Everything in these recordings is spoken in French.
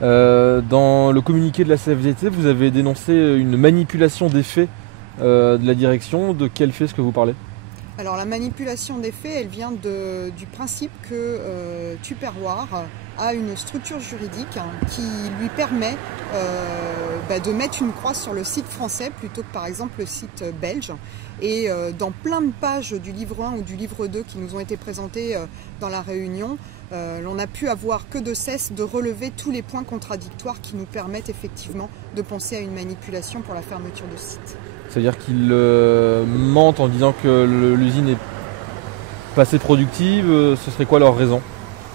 Dans le communiqué de la CFDT, vous avez dénoncé une manipulation des faits de la direction. De quel fait est-ce que vous parlez? Alors la manipulation des faits, elle vient du principe que Tupperware a une structure juridique qui lui permet de mettre une croix sur le site français plutôt que par exemple le site belge. Et dans plein de pages du livre 1 ou du livre 2 qui nous ont été présentés dans la réunion, on n'a pu avoir que de cesse de relever tous les points contradictoires qui nous permettent effectivement de penser à une manipulation pour la fermeture de site. C'est-à-dire qu'ils mentent en disant que l'usine est pas assez productive. Ce serait quoi leur raison?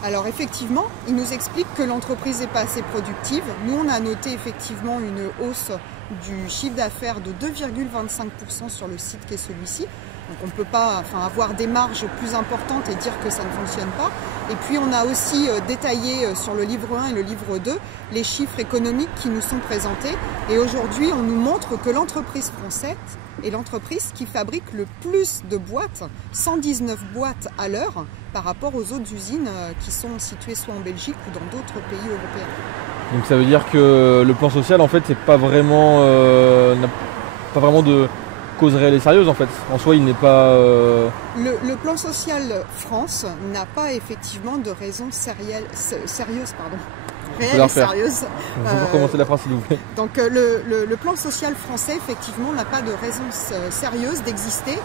Alors effectivement, ils nous expliquent que l'entreprise n'est pas assez productive. Nous, on a noté effectivement une hausse du chiffre d'affaires de 2,25% sur le site qui est celui-ci. Donc on ne peut pas avoir des marges plus importantes et dire que ça ne fonctionne pas. Et puis on a aussi détaillé sur le livre 1 et le livre 2 les chiffres économiques qui nous sont présentés. Et aujourd'hui, on nous montre que l'entreprise française est l'entreprise qui fabrique le plus de boîtes, 119 boîtes à l'heure, par rapport aux autres usines qui sont situées soit en Belgique ou dans d'autres pays européens. Donc ça veut dire que le plan social, en fait, c'est pas vraiment, n'a pas vraiment de cause réelle et sérieuse en fait. En soi, il n'est pas... Le plan social France n'a pas effectivement de raison sérieuse, pardon. Réelle et sérieuse. Vous recommencer la phrase s'il vous plaît. Donc le plan social français effectivement n'a pas de raison sérieuse d'exister.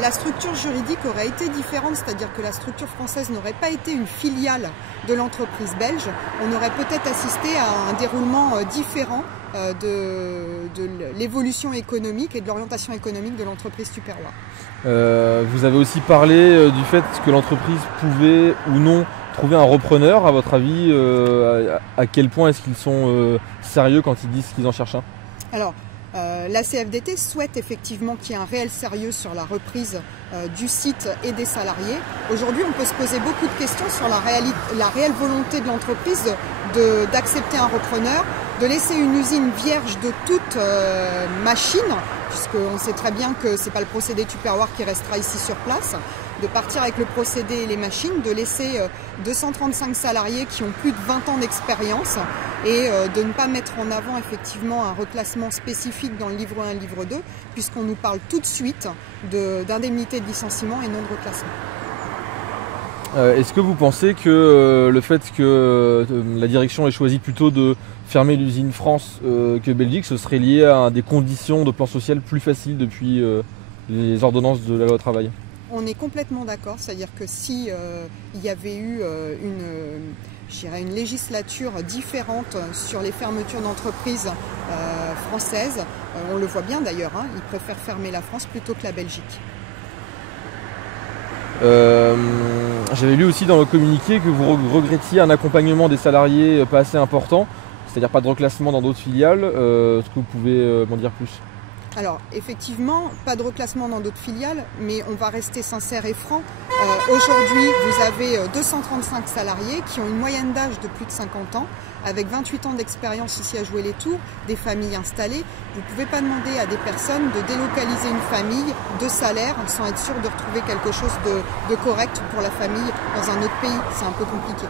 La structure juridique aurait été différente, c'est-à-dire que la structure française n'aurait pas été une filiale de l'entreprise belge. On aurait peut-être assisté à un déroulement différent de l'évolution économique et de l'orientation économique de l'entreprise Tupperware. Vous avez aussi parlé du fait que l'entreprise pouvait ou non trouver un repreneur. À votre avis, à quel point est-ce qu'ils sont sérieux quand ils disent qu'ils en cherchent un? Alors, la CFDT souhaite effectivement qu'il y ait un réel sérieux sur la reprise du site et des salariés. Aujourd'hui, on peut se poser beaucoup de questions sur la réelle volonté de l'entreprise d'accepter un repreneur, de laisser une usine vierge de toute machine, puisqu'on sait très bien que ce n'est pas le procédé Tupperware qui restera ici sur place, de partir avec le procédé et les machines, de laisser 235 salariés qui ont plus de 20 ans d'expérience et de ne pas mettre en avant effectivement un reclassement spécifique dans le livre 1 et le livre 2, puisqu'on nous parle tout de suite d'indemnité de licenciement et non de reclassement. Est-ce que vous pensez que le fait que la direction ait choisi plutôt de fermer l'usine France que Belgique, ce serait lié à des conditions de plan social plus faciles depuis les ordonnances de la loi travail? On est complètement d'accord, c'est-à-dire que si il y avait eu une législature différente sur les fermetures d'entreprises françaises, on le voit bien d'ailleurs, ils préfèrent fermer la France plutôt que la Belgique. J'avais lu aussi dans le communiqué que vous regrettiez un accompagnement des salariés pas assez important, c'est-à-dire pas de reclassement dans d'autres filiales. Est-ce que vous pouvez m'en dire plus? Alors effectivement, pas de reclassement dans d'autres filiales, mais on va rester sincère et franc. Aujourd'hui, vous avez 235 salariés qui ont une moyenne d'âge de plus de 50 ans, avec 28 ans d'expérience ici à jouer les tours, des familles installées. Vous ne pouvez pas demander à des personnes de délocaliser une famille de salaire sans être sûr de retrouver quelque chose de correct pour la famille dans un autre pays. C'est un peu compliqué.